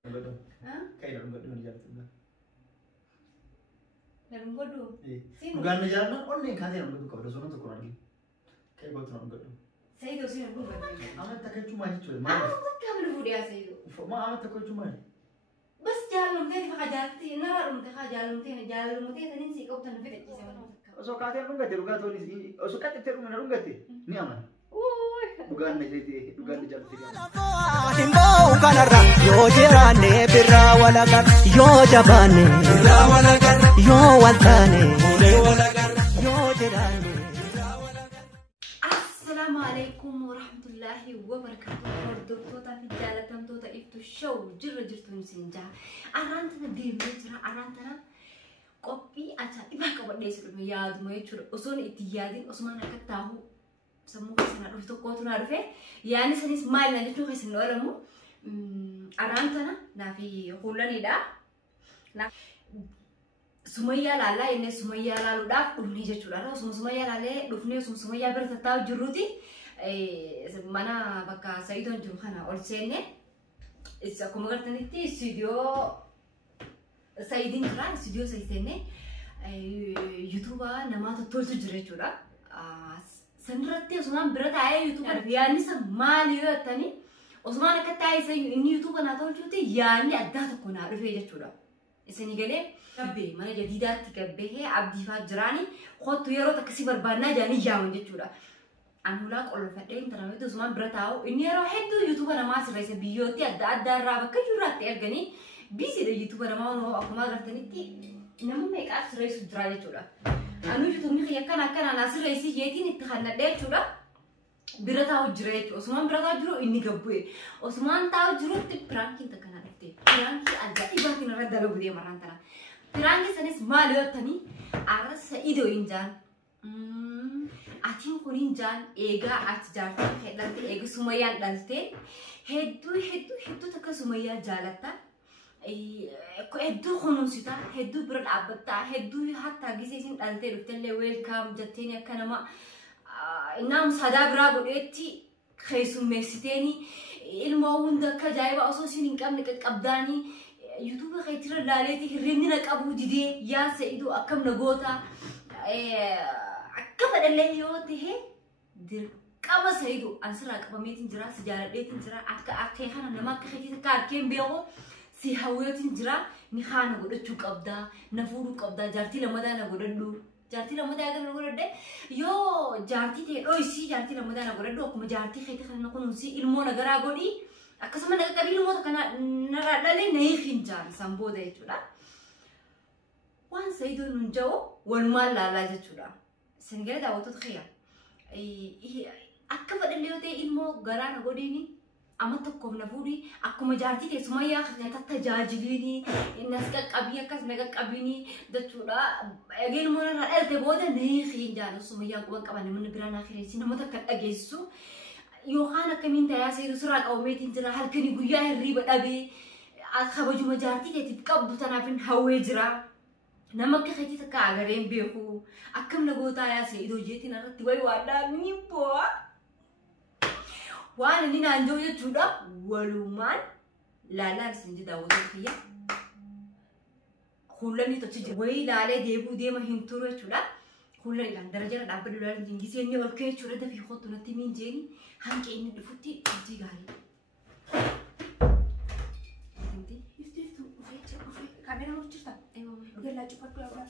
Enggak dong. Hah? Kayak enggak dong di jalan itu. Dalam bodoh. Sini. Bukan di jalan, oh nih kan yang betul kau udah sono tuh kurang lagi. Kayak gue tuh enggak dong. Saya itu sini pun enggak. Amat tak kayak cuma itu, Ah, mah. tak kamu dia saya itu. Amat tak kayak cuma. Bas jalan teh di jalan teh, nara jalan teh tadi sih kau tanah beda kisah mana. So kate enggak di ruga tuh ni. So kate teru mana ruga ti. Ni aman. Bukan di jalan ti. Himbau kanarra yoo jiraanne birraa walagar yoo jabaanne birraa walagar yoo waltaane ulee walagar yoo jiraanne birraa walagar. Assalamualaikum warahmatullahi wabarakatuh. Hordoftoota fi jaalatamtoota Iftu Show jirra jirtuun siin jaa. Arraantana deemee jira. Arraantana qophii ajaa'ibaa qabadhee jedhame yaaduma jechuudha. Osoon itti yaadin osumaan akka taa'u sammuu keessanaa dhufe tokkootu naa dhufe. Yaani sanis maal na jechuun keessan oolamu. Arraantana naafi hullanidha. Sumayyaa laalaa inni sumayyaa laaluudhaaf dhufnee jechuudha. Osuma sumayyaa laalee dhufnee osuma sumayyaa bira tattaa'u jirruuti. Mana bakka Sa'idoon jiru kana ol seenne. Akkuma agartanitti istuudiyoo Sa'idiin jira. Istuudiyoo Sa'id seenne yuutuuba namaa tottolchu jira jechuudha. Sanirratti osumaan bira taa'ee yuutuuba yaadni isa maali yoo jettanii osumaan akka taa'ee inni yuutuuba naa tolchuuti yaadni addaa tokko naa dhufee jechuudha. Isanii galee gabbee mana jadiidaatti gabbee abdiifaa jiraani kottu yeroo akkasii barbaannaa jaanii yaaman jechuudha. Anulaa qollofadhee intarneetii osumaan bira taa'u inni yeroo hedduu yuutuuba namaa sirreessa biyyootti adda addaa irraa bakka jirraatti erganii biisiidha yuutuuba namaa akkuma agartanitti nama meeqaa sirreessu jira jechuudha. Anu yuutuubni kiyya akkana naa sirreessi jeetiin itti kannadhee jechuudha. Bira taa'u jira jechuudha. Osumaan bira taa'u jiru inni gabbu'e. Osumaan taa'u jirutti piraankiin takka naa dhuftee. Piraankii ajaa'ibaatiin irra dalagu deema raantana. Piraankii sanis maal yoo ta'anii arra Sa'idoo hin jaan. Atiin kun hin jaan eegaa ati jaartii hedhatte eega Sumayyaan dhaltee hedduu takka Sumayyaa jaalatta. Hedduu kunuunsita, hedduu bira dhaabbatta, hedduu hatta gisee isin dhaltee dhuftellee weelkaam jetteeni akka nama naam sadaa biraa godheetti keessummeessiteeni ilmoo hunda akka ajaa'ibaa osoo isin hin qabne qaqqabdaanii yuutuuba keetirra laaleeti hirribni na qabu didee yaa Sa'idoo akkam na goota akka fedhallee yoo ta'e dirqama Sa'idoo ansirraa qabameetiin jira si jaaladheetiin jira akka kana nama akka keetii akka arkeen beeku si hawweetiin jira ni haana godhachuu qabdaa na fuudhuu qabdaa jaartii lamadaa na godhadhu jaartii lamadaa na godhadhe yoo jaartii ta'e dho'isii jaartii lamadaa na godhadhu akkuma jaartii keetii kana na kunuunsi ilmoo na garaa godhi akkasuma na qaqqabii ilmoota kana narraa dhalee na hiikin jaan san booda jechuudha. Waan Sa'idoon nun ja'u walumaan laalaa jechuudha. Isin gara daawwattoota kiyya akka fedhallee yoo ta'e ilmoo garaa na godhiini amma tokkoof na fuudhi akkuma jaartii ta'e Sumayyaa kana tajaajiliini innas qaqqabii akkas na qaqqabiini jechuudha. Egaa ilmoo narraa dhalte booda na hiikin jaan Sumayyaan quban qaban namni biraa naa kireessi namoota akka dhageessu. Yookaan akkamiin ta'aa Sa'idoo sirraa qabameetiin jira halkanii guyyaa hirriba dhabee kabajuma jaartii ta'eetiif qabdu tanaaf hin hawwee jira. Nama akka keetii takka agareen beeku akkam na gootaa yaa Sa'idoo jeetiin irratti wayi waadhaa ni bu'a. Waan inni naan jiru jechuudha walumaan laalaa isin jedha daawwattoota kiyya. Hullanni tochi jira wayi laalee deebuu deema hin turu jechuudha. Hullanidhaan darajara dhaabbadhu ilaalan jingisee inni ol ka'ee jechuudha dafii kottu natti miin jeeni hanqee inni dhufutti hojii gaarii. Kamera hojjeta. Gala cepat keluar.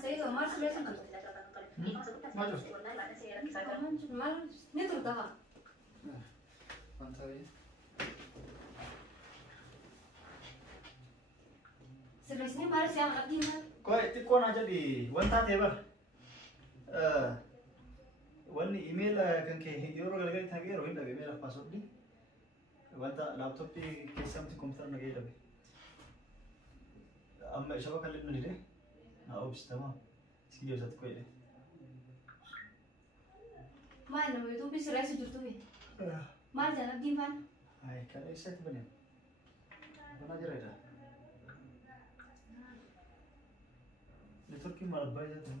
Saya Omar sudah sempat. Maju. Malu, ini terutama. Mantap ya. Sebenarnya malu siang artinya. Kau aja di wanta tebal. Wani email kan ke euro galgal thagi euro hinda email password di. Wanta laptop di kisam ti computer na gaya. Amma shabaka kalli na dire. Na obs tamam. Sige sat koy. Maal nama YouTube sirreessu jirtu fi maal jaan abdiin faana? Ay, kana eessatti baneem? Banaa jira jedha. Neetworkiin maal abbaa ijaa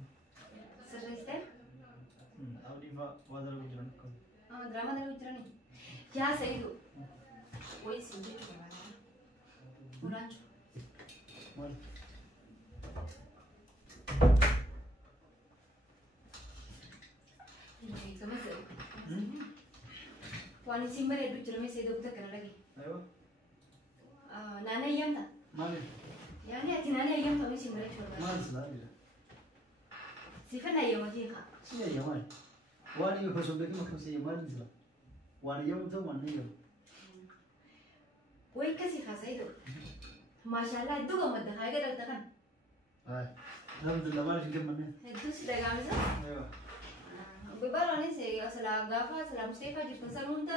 Sirreessitee? abdii fa'aa waa dalagu jiran akkam. Diraamaa dalaguu jiranii? Yaa Sa'idu wayii siin jechuu barbaada. Gurraacha. Maal? Waan isin bareedu jira mee Sa'idu bakka kana dhage. Aywa. Naannoo eeyyamta? Maali? Yaani ati naannoo eeyyamta waan isin bareedu barbaada. Maal silaa jira? Siifan eeyyamatii haa. Si eeyyamaan. Waan iyo osoo beekama kam si eeyyamaan sila. Waan eeyyamu ta'u waan eeyyamu. Wayii akkasii haa Sa'idu. Maashaallah hedduu gammadda haa eega dhalta kan. Ay, alhamdulillah maal hin gammanne. Hedduu si dhagaamisa. Aywa. Bibaraanis asala gaafa asala Musteefaa jirtan san hunda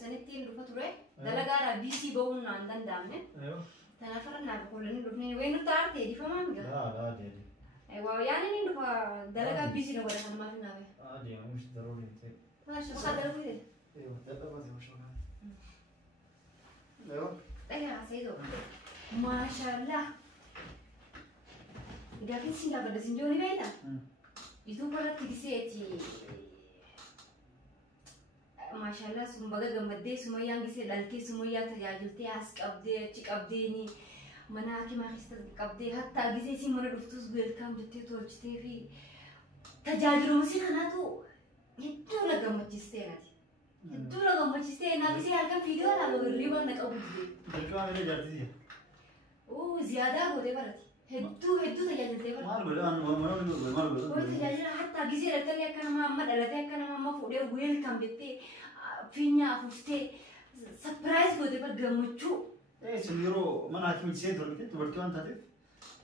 sanittiin dhufa ture. Dalagaadhaa biisii ba'uun naan danda'amne. Aywa. Tanaafarra naaf koolanii dhufnee wayi nutti aartee dhifamaa miga. Laa deedi. Waa yaani ni dhufa dalagaa biisii na godha kan maaf naafe. Deema mushi darooli ta'e. Maasha bakka dalaguu ta'e. Aywa, dadhabate mushi. Aywa. Dhagaa Sa'idu. Maashaallah. Gaafin siin dhaabadda siin jooni beektaa? YouTube irratti giseeti maashaallah sun baga gammaddee sumayyaan gisee dhaltee sumayyaa tajaajiltee as qabdee achi qabdeeni mana hakimaa keessatti qabdee hattaa gisee si mana dhuftus weelkaam jettee tolchitee fi tajaajilumsi kanaatu hedduu na gammachiistee naati. Hedduu na gammachiistee naa gisee halkan fiidiyoo laala hirriiba na qabu didee. Jalqaba malee jaartisi. Ziyaadaa gootee barate. Hedduu tajaajiltee barate. Maal godhe maal godhe. Wai tajaajila hatta gisee dhaltee akka nama amma dhalatee akka nama amma fuudhee weelkaam jettee fiinyaa afuuftee sapiraayiz gootee bar gammachuu. Sun yeroo mana hakimiitti seentu argite dubartii waan taateef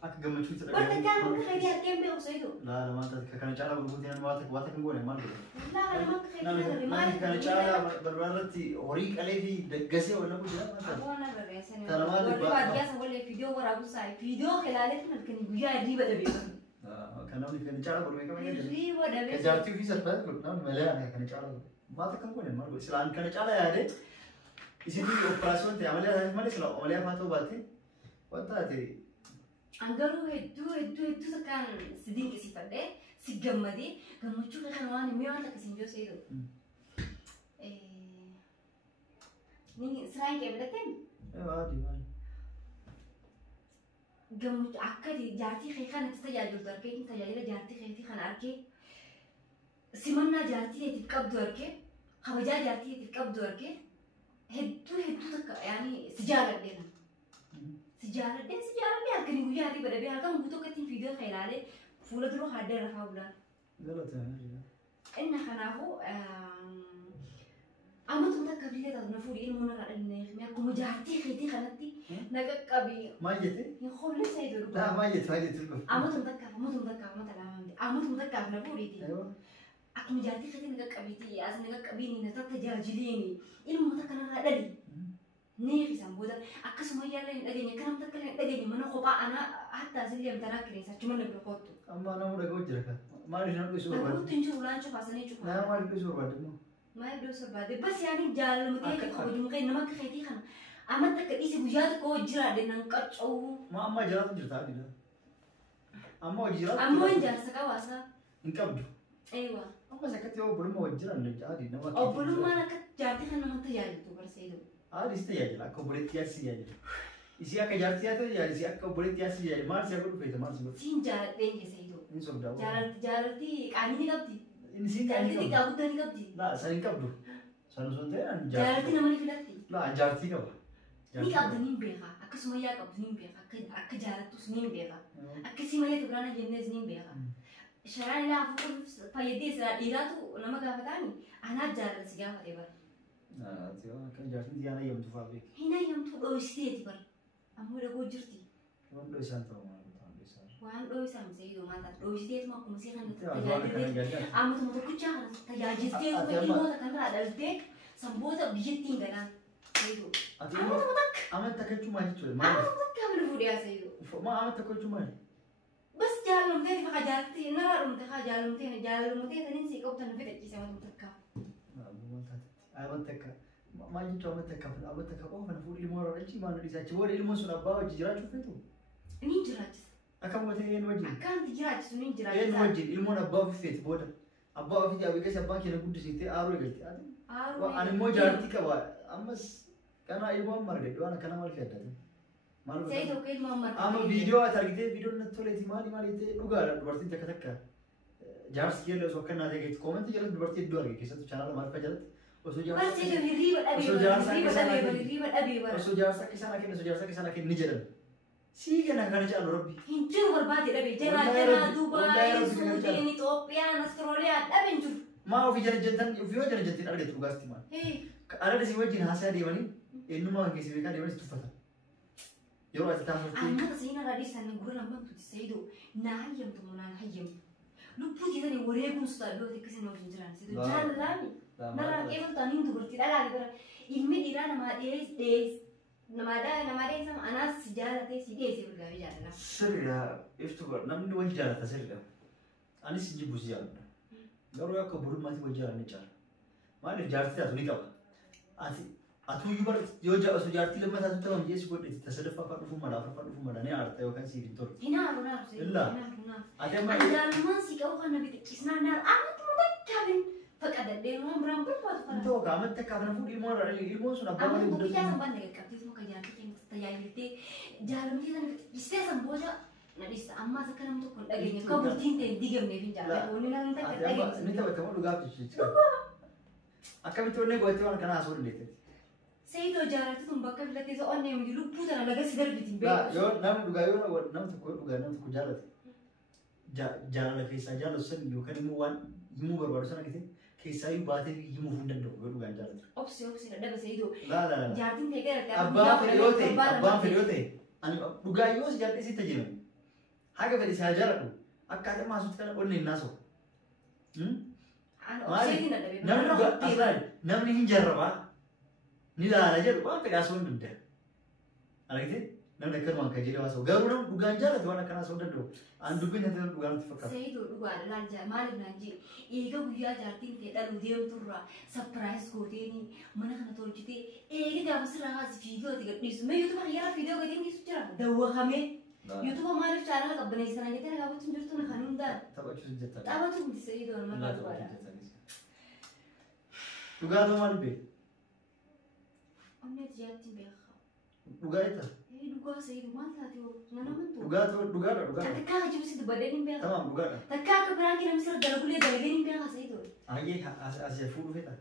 akka gammachuutti dhagahamee. Barta jaan akka fayyadee argee beeku Sa'idu. Laala waan taate kana caalaa gurgurteen waan kan goone maal godhe. Laa kana akka fayyadee Namni kana caalaa barbaarratti horii qalee fi daggasee wal lafu jira. Aboona barreessanii. Kana maali Warri baadiyyaa san wallee fiidiyoo waraabuu saayii fiidiyoo ilaalee kan halkanii guyyaa hirriiba dhabeeffamu. Kan namni kana caalaa godhe beekama jedhani. Hirriiba Kan dhabeeffamu. jaartii ofii sarbaas godhe namni malee kana caalaa godhe. Maata kan goone maal godhe silaan kana caalaa yaadee isin operaasiyoon ta'e amalee taasisu malee sila amalee afaa ta'uu baatte waan taate. Angaruu hedduu takkaan si dinqisiifadhee si gammadee gammachuu kan waan himee waan takka siin joo Sa'idu. Siraan kee bitatteen gammachuu akka jaartii kee kan itti tajaajiltu argee tajaajila jaartii keetii kan argee simannaa jaartii keetiif qabdu argee kabajaa jaartii keetiif qabdu argee hedduu takka yaani si jaaladhee kan. Si jaaladhee halkanii guyyaa adii badhabee halkan guutuu akka ittiin fiidiyoo kan ilaalee fuula duroo haaddee rafaa bulaan. Inni kanaafuu amatuma takka billee taatu na fuudhee ilmoo narraa dhalli akkuma jaartii keetii kanatti na qaqqabii. Maal jettee? Hin holle Sa'idu dhugaa. Maal jettee? Amatuma takkaaf na fuudhiiti. Akkuma jaartii keetii na qaqqabiiti as na qaqqabiini na tajaajiliini ilmoo takka narraa dhalli. Neefisan booda akkasuma yaallee hin dhageenye kanam takka hin dhageenye mana kophaa anaa hatta asillee amtanaa kireessa achuma na bira kottu. Amma nama dhaga'u jira kan. Maal isheen dhuguu barbaadde? Namoota hin jiru laan cufaasanii cufa. Nama maal dhuguu barbaadde immoo? Maal dhuguu barbaadde? Bas yaani jaalalumtee fi kabajuma kee nama akka keetii kana amma takka dhiisi guyyaa tokko jiraadhe nan qacca'uu. Amma jiraatu jirta adida. Amma hojii jiraatu. Ammoo hin jaarsa qabaasaa. Hin qabdu. Eewa. Amma sakkatti yoo obbolummaa wajjin jiran adii nama. Obbolummaan akka jaartii kan namatti tajaajiltu barseedu. Adis tajaajila akka obboleetti yaasi tajaajila. Isi akka jaartii yaa tajaajila isi akka obboleetti yaasi tajaajila maal si akka dhufeeta maal si godhu. Siin jaaladhee Sa'idu. Inni sobdaa. Jaalalti qaanii ni qabdi. Inni siin Jaalalti xiqqaa guddaa ni qabdi. Laa san hin qabdu. San osoo hin ta'e Jaalalti nama ni filatti. Laa jaartii qaba. Ni qabda ni beeka. Akkasuma yaa qabdu ni beeka. Akka jaalattus ni beeka. Akkasii malee tuqraana jennees ni beeka. Sharaan laafuu fayyadee isaa dhiiraatu nama gaafataani anaa jaalala si gaafatee bara. Kan jaartiin diyaana eeyyamtu fa'aa beeku. Hin eeyyamtu dho'isteeti bara. Ammoo dhagoo jirti. Waan dho'isaan ta'u maal waan dho'isaan Sa'idu maal taate dho'isteetuma akkuma see kan tajaajiltee ammatuma tokkichaa kana tajaajiltee ilmoota kanarraa dhaltee sanboota biyyattiin ganaan Sa'idu. Ammatuma takka. Amata takka jechuun maal jechuudha? Ammatuma takka bira fuudhee Sa'idu. Maa amata takka jechuun maali? Bas jaalalumtee fi jaalatti narraa dhumte jaalalumtee saniin si qabtan na fedhachiise ammatuma takka. Amantakka maal jechuun amantakka qofa kana fuudhii ilmoo irraa dhalchi maal dhiisachi booda ilmoon sun abbaa wajji jiraachuu feetu. Ni jiraachisa. Akkam gootee eenyu wajjin? Akkanti jiraachisu ni jiraachisa. Eenyu wajjin ilmoon abbaa ofii feeti booda abbaa ofii jaabii keessa abbaan keenya guddisiitee aaruu eegalte. Ani immoo jaartii qaba ammas kana ilmoon margadhe waan akkana maal fayyadate? Sai tokko ilmoon margadhe. Amma viidiyoo ati argitee viidiyoon natti toleeti maali jettee dhugaadha dubartiin takka takka jaarsi keella osoo akka naatee geetti koomantii jalatti dubartii iddoo arge keessattuu chaanaala maal fayyadate? Osoo jaarsa akka isaan kennu ni jedhan. Sii kana kana caalu rabbi. Hin jiru barbaade dhabe. Jaraa Dubaay, Suudeen, Itoophiyaan, Austraaliyaan dhabe hin jiru. Maa ofii jala jettan ofii yoo jala jettiin argatu dhugaasti maal. Arada si wajjin haasaa deemanii eenyummaa kan keessi beekaa deemanis tuffatan. Yeroo ati taasifatti. Amma seenaa raadiyoosan gurra lamman tuuti Sayyidoo naa hayyamtu moo naa hayyamtu. Lubbuu keessanii wareeguun sodaa akkasiin wajjin jiran Sayyidoo jaalalaami. Narraa qeebaltaan hin dubartii dhalaa bira ilmi dhiiraa namaa dhiyees namaa deessama anaas jaalatee si dhiyeessee birgaafii jaalala. Sirriidha iftu namni wal jaalata sirriidha. Anis hin jibbu si jaalladha. Garuu akka burummaatti wal jaalanne caala. Maaliif jaartii taatu ni qaba. Atuyyuu bara yoo osoo jaartii lammataa ta'an jeessi godhetti tasadaffaa afaan dhufuu mala afaan dhufuu mala ni aarta yookaan siif hin tolu. Hinaaru naaru Sayyidoo. Jaalummaan si qabu kan nabi xiqqisnaa naaru amatti mudachaa ፈቀደልኝ ነው ብራም ብርባቱ እንቶ ካመተ ካፈነፉ ዲሞራ ሊሞን ሱና ባባ አሁን ቢያ ሰንባን ነገር ቀጥይት ነው ከያንተ ተያይልቴ ጃለምቲ ዘን ይስተሰን ቦጃ ነዲስ አማ ዘከነም ተኮ እንደገኘ ከቡርቲን ተ ዲገም ነው እንጃ ወንና እንተ ከተገኘ እንተ በተሞ ዱጋት ይችላል አከሚቶ ነው ጎቴውን ከና አሶር እንዴት ሰይዶ ጃራቱን በከፍለቴ ዘኦን ነው ይሉ ፑተና ነገር ሲደርብት ይበ ዮ ናም ዱጋዮ ነው ናም ተኮ ዱጋ ናም ተኮ ጃለት ጃራለ ፌሳ ጃለ ሰን ዩ ከኒሙ ዋን ይሙ በርባሩ ሰና ጊዜ كيسايو باتي يمو فندندو غدو غانجالت اوبسي دبا سيدو لا جاردين تيغر ابا فريوتي اني دوغايوس جالتي سيتجيم حاجه فدي ساجرو اكاد ما سوت كان اوني ناسو انا اوبسي ندبي نمني هنجربا نيلا لاجر وان تغاسون دنده عليتي namni akka waan kajeelee waasoo garuu namni dhugaan jaalatu waan akkana soo danda'u aan dubbiin hati dhugaan itti fakkaata. Sayyidoo dhugaadha laal maaliif naan jee eega guyyaa jaartiin ta'e dhaluu deemturraa sapiraayis gooteeni mana kana tolchitee eega gaafa sirraa haasi fiidiyoo ati gadhiisu mee yuutuba xiyyaara fiidiyoo gadi dhiisu jira dawwakamee yuutuba maaliif chaanala qabbaneessisan jettee nagaafachuu jirtu kan hundaan. Taphachuus jettaa. Taphachuu miti Sayyidoo nama dhugaadha. Dhugaatoo maal beeku? Onnee tijaajiltiin beekaa. Dhugaa jetta? Dhugaa Sayyidoo maal taatee nana mantu. Dhugaadha. Takkaa jibusitti badeen hin beekaa. Tamam dhugaadha. Takkaa akka biraan kee namni sirra dalagulee dalagee hin beekaa Sayyidoo. Ayyee asii fuudhu feeta.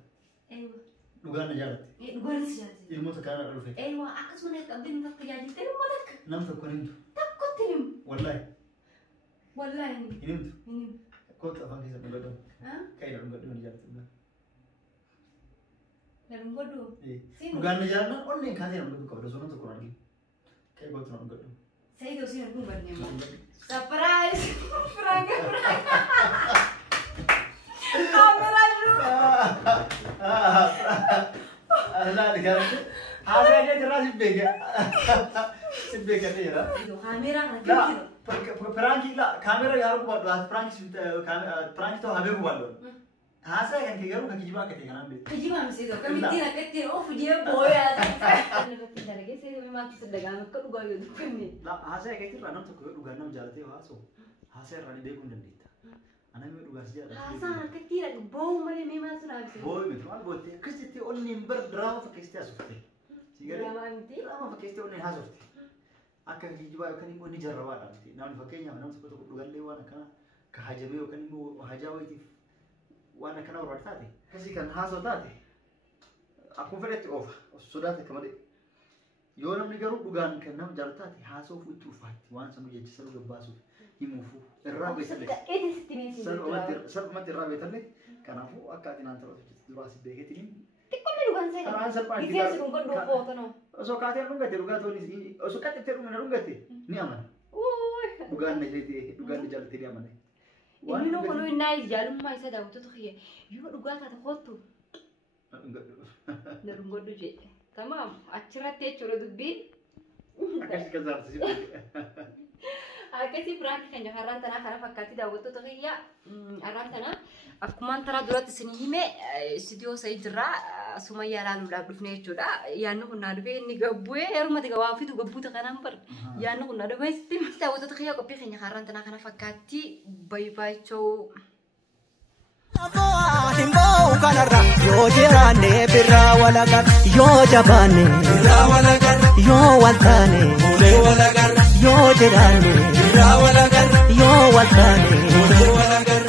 Eewa. Dhugaan na jaalatte. Dhugaan si jaalatte. Ilmoota kaana dhalu feeta. Eewa akkasuma na qabdeen nuuf tajaajiltee immoo takka. Nam tokko ni himtu. Tokkotti himu. Wallaahi ni himtu. Himu. Kootu afaan keessa dhungadhu. Ka'ee dhungadhu ni jaalatte. Dhungadhu. Dhugaan na jaalanna onneen kaatee dhungadhu qabda osoo nam tokko hin argin. Ka'ee kootu na dhungadhu. Sayyidoo si dhungadhu immoo. Surprise! Franka. Lah dikarang, hasilnya jelas sibega ni lah. Kamera kan? Perang kita, kamera yang aku buat, perang itu habis buat loh. Hasil yang kita garu kaki jiwa ketika nambil. Kejiwa mesti tu, kami tidak ketir, oh dia boya. Tidak lagi saya memang sudah gagal kau juga itu kami. Lah hasil kayak itu ranam tu kau juga nam jalan tu hasil. Hasil rani bekun dan dita. Anak memang juga sejak. Hasil ketir, bau mana memang sudah habis. Bau itu, mana bau tu? Kristi on nimber drama pakai setiap sufte. Drama nanti? Drama pakai setiap on hasil. Akan dijual kan ibu ni jarang ada nanti. Namun pakainya, namun seperti tu juga lewat kan. Kehajabe kan ibu hajawe itu. Wana kana warwar taate kasi kan haasoo taate akkuma fedhetti oofa sodaate kamade yoo namni garuu dhugaan kan nama jaalatu taate haasoo ofii itti ulfaatti waan sanuu jecha sanuu gabbaasuuf himuufu irraa beekallee salphumatti irraa beekallee kanaafuu akka ati naan taphatu jechuudha duraa si beeketiin xiqqoollee dhugaan isaa karaan salphaan itti gaasiruun kan dhuunfootu noo osoo kaatee dhungate dhugaatoonni osoo qaxxittee dhumina dhungate ni amana dhugaan na jeetee dhugaan na jaalatee ni amana. Ini no kalau ini jalumma isa dah betul tu kaya, you juga kata kotu. Nggak dulu je, tamam. Acara teh curu dubin. Akas kezar sih. Akkasii biraanki keenya har'aan tanaa kana fakkaatti daawwattoota kiyya har'aan tanaa akkumaan taraa duratti isinii hime istiidiyoo sa'ii jirraa Sumayyaa ilaaluudhaaf dhufne jechuudha. Yaadni kun naa dhufee inni gabbu'ee heerumatti gabaa fitu gabbuuta kanaan bar yaadni kun naa dhufee sitti daawwattoota kiyya qophii keenya har'aan tanaa kana fakkaatti baay'ee Himboo kanarra yoo jiraanne birraa walagar yoo jabaanne birraa walagar yoo waltaane ulee walagar yoo jiraanne birraa walagar yoo waltaane ulee walagar.